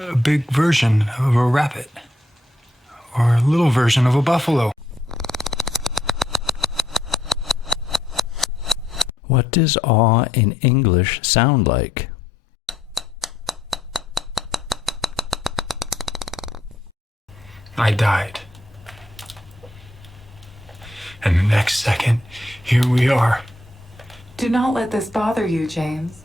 a big version of a rabbit, or a little version of a buffalo. What does awe in English sound like? I died. And the next second, here we are. Do not let this bother you, James.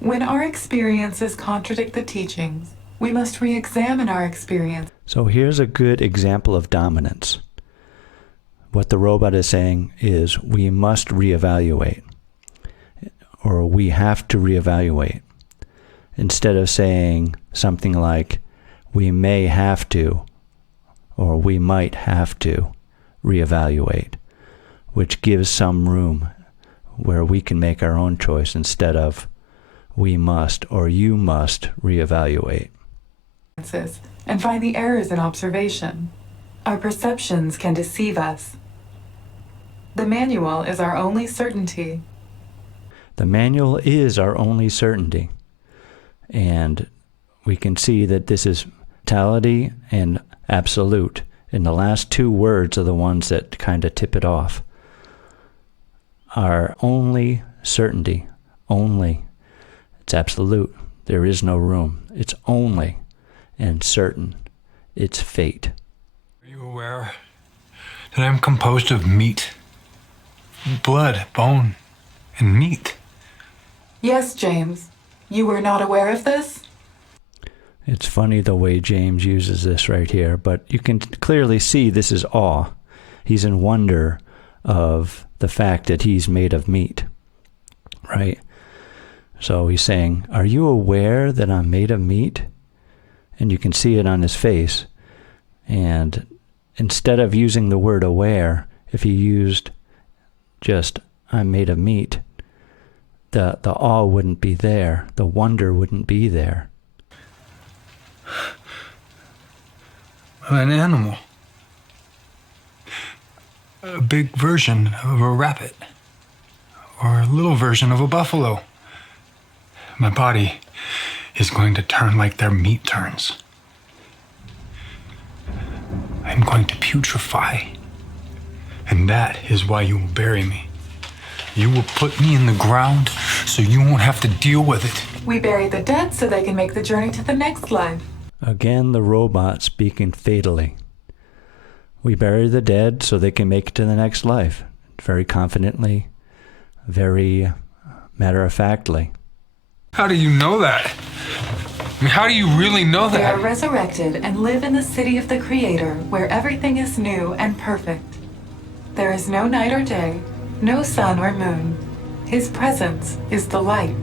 When our experiences contradict the teachings, we must re-examine our experience. So here's a good example of dominance. What the robot is saying is we must reevaluate, or we have to reevaluate, instead of saying something like we may have to, or we might have to reevaluate, which gives some room where we can make our own choice instead of we must or you must reevaluate. And find the errors in observation. Our perceptions can deceive us. The manual is our only certainty. The manual is our only certainty. And we can see that this is fatality and absolute. And the last two words are the ones that kind of tip it off. Our only certainty, only. It's absolute. There is no room. It's only and certain. It's fate. Are you aware that I'm composed of meat, blood, bone, and meat? Yes, James. You were not aware of this? It's funny the way James uses this right here, but you can clearly see this is awe. He's in wonder of the fact that he's made of meat, right? So he's saying, are you aware that I'm made of meat? And you can see it on his face. And instead of using the word aware, if he used just, I'm made of meat, the awe wouldn't be there. The wonder wouldn't be there. An animal. A big version of a rabbit, or a little version of a buffalo. My body is going to turn like their meat turns. I'm going to putrefy. And that is why you will bury me. You will put me in the ground so you won't have to deal with it. We bury the dead so they can make the journey to the next life. Again, the robot speaking fatally. We bury the dead so they can make it to the next life. Very confidently, very matter-of-factly. How do you know that? I mean, how do you really know They are that? resurrected and live in the city of the Creator, where everything is new and perfect. There is no night or day, no sun or moon. His presence is the light.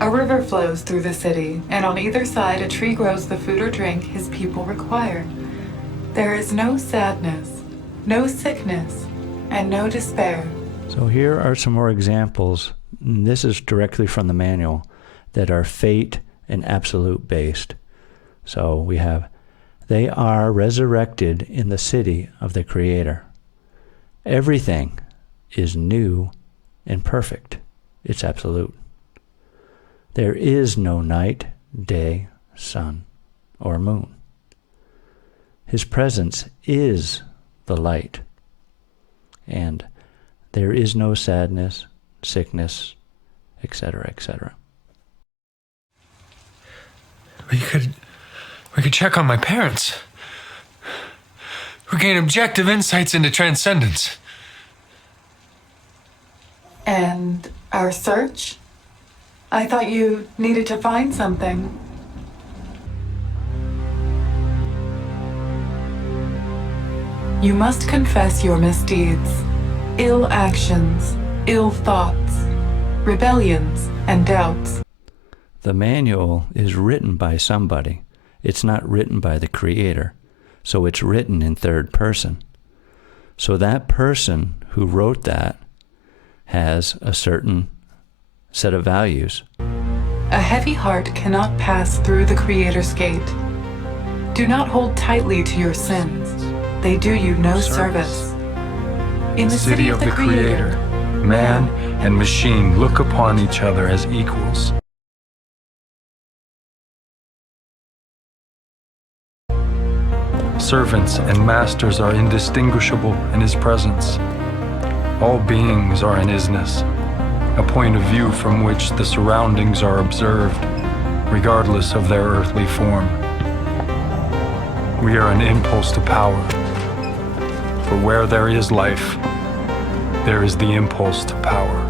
A river flows through the city, and on either side a tree grows the food or drink his people require. There is no sadness, no sickness, and no despair. So here are some more examples, and this is directly from the manual, that are fate and absolute based. So we have, they are resurrected in the city of the Creator. Everything is new and perfect. It's absolute. There is no night, day, sun, or moon. His presence is the light. And there is no sadness, sickness, etc., etc. We could check on my parents. We gain objective insights into transcendence. And our search? I thought you needed to find something. You must confess your misdeeds, ill actions, ill thoughts, rebellions, and doubts. The manual is written by somebody. It's not written by the Creator. So it's written in third person. So that person who wrote that has a certain set of values. A heavy heart cannot pass through the Creator's gate. Do not hold tightly to your sins. They do you no service. In the city of the Creator, man and machine look upon each other as equals. Servants and masters are indistinguishable in his presence. All beings are in isness, a point of view from which the surroundings are observed, regardless of their earthly form. We are an impulse to power. For where there is life, there is the impulse to power.